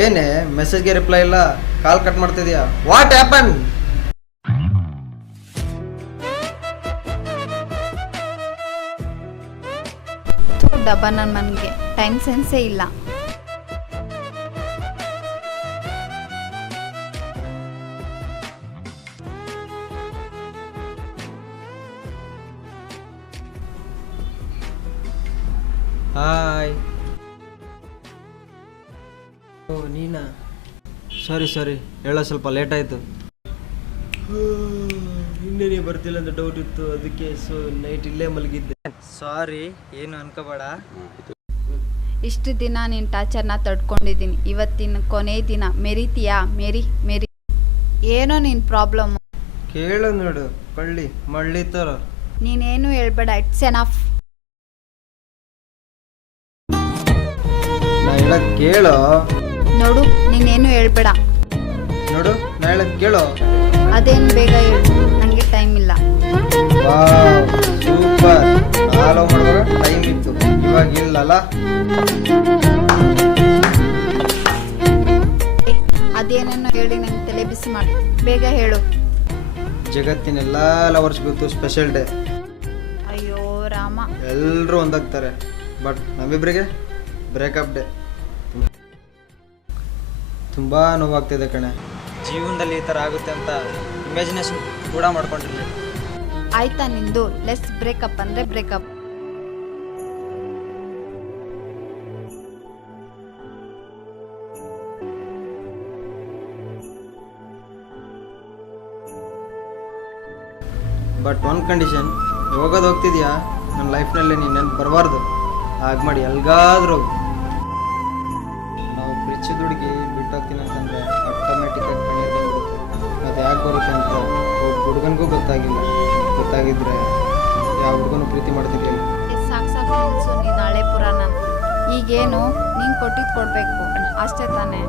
ಏನೇ ಮೆಸೇಜ್ಗೆ ರಿಪ್ಲೈ ಇಲ್ಲ, call cut ಮಾಡ್ತಿದ್ಯಾ? What happen? ಡಬ್ಬ ನನ್ನ ಮನೆಗೆ ಟೈಮ್ ಸೆನ್ಸೇ ಇಲ್ಲ. ಹಾಯ್. ಓ ನೀನಾ? ಸಾರಿ ಹೇಳೋ ಸ್ವಲ್ಪ ಲೇಟ್ ಆಯಿತು. ಇನ್ನೇನೇ ಬರ್ತಿಲ್ಲ ಅಂತ ಡೌಟ್ ಇತ್ತು, ಅದಕ್ಕೆ ನೈಟ್ ಇಲ್ಲೇ ಮಲಗಿದ್ದೆ. ಸಾರಿ, ಏನು ಅನ್ಕೋಬೇಡ. ಇಷ್ಟು ದಿನ ನಿನ್ನ ಟಾರ್ಚರ್ನ ತಡ್ಕೊಂಡಿದ್ದೀನಿ. ಇವತ್ತಿನ ಕೊನೆ ದಿನ. ಮೆರಿತೀಯಾ? ಮೇರಿ ಏನೋ ನಿನ್ನ ಪ್ರಾಬ್ಲಮ್. ಕೇಳು ನೋಡು, ಕಳ್ಳಿ ಮಳ್ಳಿ ಥರ. ನೀನೇನು ಹೇಳ್ಬೇಡ, ಇಟ್ಸ್ ಎನಫ್. ನಾ ಹೇಳಕ್ ಕೇಳೋ. ನೋಡು, ನೀನೇನು ಹೇಳ್ಬೇಡ. ನೋಡು, ನಾ ಹೇಳಕ್ ಕೇಳೋ. ಅದೇನು ಬೇಗ ಹೇಳು, ನನಗೆ ಟೈಮ್ ಇಲ್ಲ. Wow, super. ಫಾಲೋ ಮಾಡುವಾಗ ಟೈಮ್ ಇತ್ತು, ಇವಾಗ ಇಲ್ಲಲ್ಲ. ಅದೇನೇನೋ ಹೇಳಿ ನಂಗೆ ತಲೆ ಬಿಸಿ ಮಾಡಿ. ಬೇಗ ಹೇಳು. ಜಗತ್ತಿನ ಎಲ್ಲ ಲವರ್ಸ್ ಗೊತ್ತು ಸ್ಪೆಷಲ್ ಡೇ. ಅಯ್ಯೋ ರಾಮ. ಎಲ್ಲರೂ ಒಂದಾಗ್ತಾರೆ, ಬಟ್ ನಮ್ಮಿಬ್ಬರಿಗೆ ಬ್ರೇಕಪ್ ಡೇ. ತುಂಬ ನೋವಾಗ್ತಿದೆ ಕಣೆ. ಜೀವನದಲ್ಲಿ ಈ ಥರ ಆಗುತ್ತೆ ಅಂತ ಇಮ್ಯಾಜಿನೇಷನ್ ಕೂಡ ಮಾಡ್ಕೊಂಡಿರಲಿಲ್ಲ. ಆಯ್ತಾ ನಿಂದು? ಲೆಸ್ ಬ್ರೇಕಪ್ ಅಂದರೆ ಬ್ರೇಕಪ್. ಬಟ್ ಒಂದು ಕಂಡೀಷನ್, ಹೋಗೋದು ಹೋಗ್ತಿದ್ಯಾ, ನನ್ನ ಲೈಫ್ನಲ್ಲಿ ನೀನು ನೆನಪು ಬರಬಾರ್ದು. ಹಾಗೆ ಮಾಡಿ ಎಲ್ಗಾದ್ರೂ ಹೋಗು. ನಾವು ಪ್ರೀತಿಸಿದ ಹುಡುಗಿ ಬಿಟ್ಟೋಗ್ತೀನಿ ಅಂತಂದರೆ ಆಟೋಮೆಟಿಕ್ಕಾಗಿ ಕಣ್ಣೀರು ಬಂದ್ಬಿಡುತ್ತೆ. ಅದು ಯಾಕೆ ಬರುತ್ತೆ ಅಂತ ಒಬ್ಬ ಹುಡುಗನಿಗೂ ಗೊತ್ತಾಗಿದ್ರೆ ಯಾವ ಹುಡುಗನೂ ಪ್ರೀತಿ ಮಾಡ್ತಿರ್ಲಿಲ್ಲ. ಸಾಕು ನಿಲ್ಸು ನೀನು ಹಳೆ ಪುರಾಣ. ಈಗೇನು ನೀನು ಕೊಟ್ಟಿದ್ದು ಕೊಡಬೇಕು ಅಷ್ಟೇ ತಾನೇ?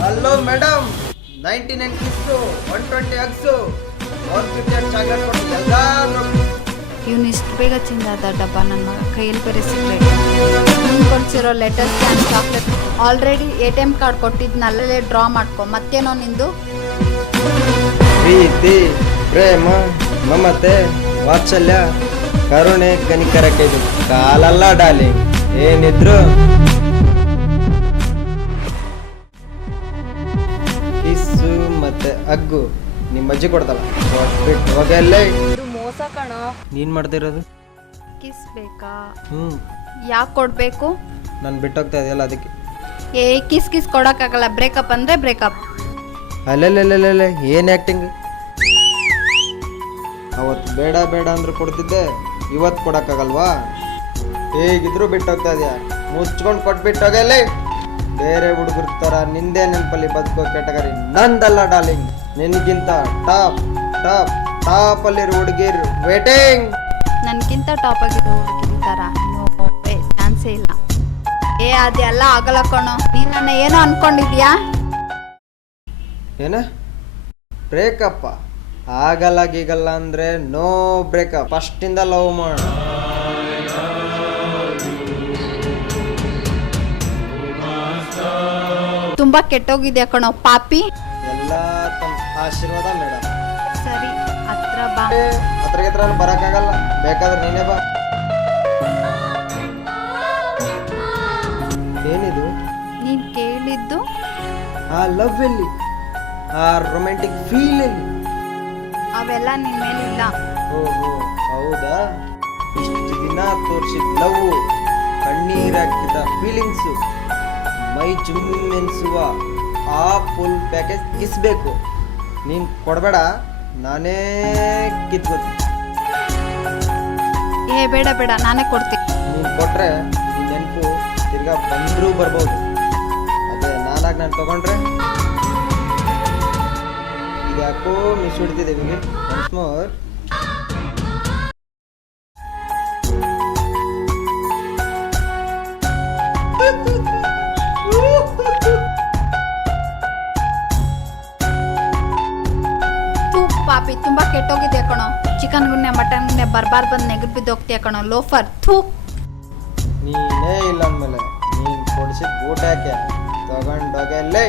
ಹಲೋ ಮೇಡಮ್, 99 ಕಿಸ್ಸು, 120 ಅಗ್ಸು, 150 ಚಾಕ್ಲೇಟ್ ಕೊಟ್ಟು ಎಲ್ಲಾದ್ರೂ. ಇವನು ಇಷ್ಟು ಬೇಗ ಚೇಂಜ್ ಆದ ಡಬ್ಬ. ನನ್ನ ಮಗ ಕೈಯಲ್ಲಿ ಬೇರೆ ಸಿಗ್ಬೇಕು. ನೀನು ಕೊಡ್ಸಿರೋ letters and chocolate already ATM card ಕೊಟ್ಟಿದ್ದು ಅಲ್ಲೇ ಡ್ರಾ ಮಾಡ್ಕೊ. ಮತ್ತೇನೋ ನಿಂದು? ಪ್ರೀತಿ, ಪ್ರೇಮ, ಮಮತೆ, ವಾತ್ಸಲ್ಯ, ಕರುಣೆ, ಕನಿಕರಕ್ಕೆ ಇದು ಕಾಲಲ್ಲ ಡಾರ್ಲಿಂಗ್. ಏನಿದ್ರು ಕಿಸ್ಸು ಮತ್ತೆ ಅಗ್ಗು ನಿಮ್ಮ ಅಜ್ಜಿ ಕೊಡ್ತಲ್ಲ, ಕೊಟ್ಬಿಟ್ಟು ಹೋಗಲ್ಲೇ. ಇದು ಮೋಸ ಕಣೋ. ನೀನು ಮಾಡ್ತಿರೋದು ಕಿಸ್ ಬೇಕಾ? ಹ್ಞೂ, ಯಾಕೆ ಕೊಡಬೇಕು? ನಾನು ಬಿಟ್ಟೋಗ್ತಾ ಇದೆಯಲ್ಲ ಅದಕ್ಕೆ. ಕಿಸ್ ಕೊಡೋಕ್ಕಾಗಲ್ಲ. ಬ್ರೇಕಪ್ ಅಂದರೆ ಬ್ರೇಕಪ್. ಅಲ್ಲೆಲ್ಲೆಲ್ಲೆಲ್ಲೆ ಏನು ಆ್ಯಕ್ಟಿಂಗ್? ಅವತ್ತು ಬೇಡ ಅಂದ್ರು ಕೊಡ್ತಿದ್ದೆ, ಇವತ್ತು ಕೊಡೋಕ್ಕಾಗಲ್ವಾ? ಹೇಗಿದ್ರು ಬಿಟ್ಟೋಗ್ತಾ ಇದೆಯಾ, ಮುಚ್ಕೊಂಡು ಕೊಟ್ಬಿಟ್ಟೋಗಲ್ಲೇ. ಬೇರೆ ಹುಡುಗರ ಥರ ನಿಂದೇ ನೆನಪಲ್ಲಿ ಬದುಕೋ ಕೆಟಗರಿ ನಂದಲ್ಲ ಡಾರ್ಲಿಂಗ್. ನಿನಗಿಂತ ಟಾಪಲ್ಲಿರೋ ಹುಡುಗಿರು ವೇಟಿಂಗ್. ನನಗಿಂತ ಟಾಪ್ ಆಗಿರೋ ಹುಡುಗಿ ಥರ ಚಾನ್ಸೇ ಇಲ್ಲ. ಅದೆಲ್ಲ ಆಗಲ್ಲ ಕಣೋ. ನೀನು ನನ್ನ ಏನೋ ಅನ್ಕೊಂಡಿದ್ಯಾ? ಏನ ಬ್ರೇಕಪ್ಪ? ಆಗಲ್ಲ ಗೀಗಲ್ಲ ಅಂದರೆ ನೋ ಬ್ರೇಕಪ್. ಫಸ್ಟಿಂದ ಲವ್ ಮಾಡ. ತುಂಬಾ ಕೆಟ್ಟೋಗಿದ್ಯಾ ಕಣೋ ಪಾಪಿ. ಎಲ್ಲ ತಮ್ಮ ಆಶೀರ್ವಾದ ಮೇಡಮ್. ಸರಿ, ಹತ್ರ ಬಾ. ಹತ್ರ ಬರೋಕ್ಕಾಗಲ್ಲ, ಬೇಕಾದ್ರೆ ನೀನೇ ಬಾ. ಏನಿದು? ನೀನ್ ಕೇಳಿದ್ದು ಆ ಲವ್ ಎಲ್ಲಿ, ಆ ರೊಮ್ಯಾಂಟಿಕ್ ಫೀಲ್ ಎಲ್ಲಿ? ಅವೆಲ್ಲ ನಿನ್ ಮೇಲಿಲ್ಲ. ಓಹೋ ಹೌದಾ? ಇಷ್ಟು ದಿನ ತೋರಿಸಿದ ಲವ್, ಕಣ್ಣೀರಾಕಿದ ಫೀಲಿಂಗ್ಸು, ಮೈ ಜುಮ್ಮೆನ್ಸುವ ಆ ಫುಲ್ ಪ್ಯಾಕೇಜ್ ಕಿಸ್ಬೇಕು. ನೀನು ಕೊಡಬೇಡ, ನಾನೇ ಕಿತ್ಕೋತೀನಿ. ಬೇಡ ನಾನೇ ಕೊಡ್ತೀನಿ. ನೀನು ಕೊಟ್ಟರೆ ಈ ನೆನಪು ತಿರ್ಗಾ ಬಂದರೂ ಬರ್ಬೋದು. ಅದೇ ನಾನಾಗಿ ನಾನು ತಗೊಂಡ್ರೆ ಯಾಕೋ ಮಿಸ್ ಹೊಡ್ತಿದ್ದೇವೆ ಒನ್ಸ್ ಮೋರ್. ತೂ ಪಾಪಿ ತುಂಬಾ ಕೆಟ್ಟೋಗಿದೆ ಕಣೋ. ಚಿಕನ್ ಗುನ್ನೆ ಮಟನ್ ಗುನ್ನೆ ಬರ್ಬಾರ್ದು ಬಂದು ನೆಗದು ಬಿದ್ದು ಹೋಗ್ತೀಯ ಕಣೋ ಲೋಫರ್. ಥೂ ನೀನೇ ಇಲ್ಲ ಅಂದಮೇಲೆ ನೀನು ಕೊಡಿಸಿದ ಬೂಟ್ ಯಾಕೆ ತಗೊಂಡೋಗಲ್ಲೇ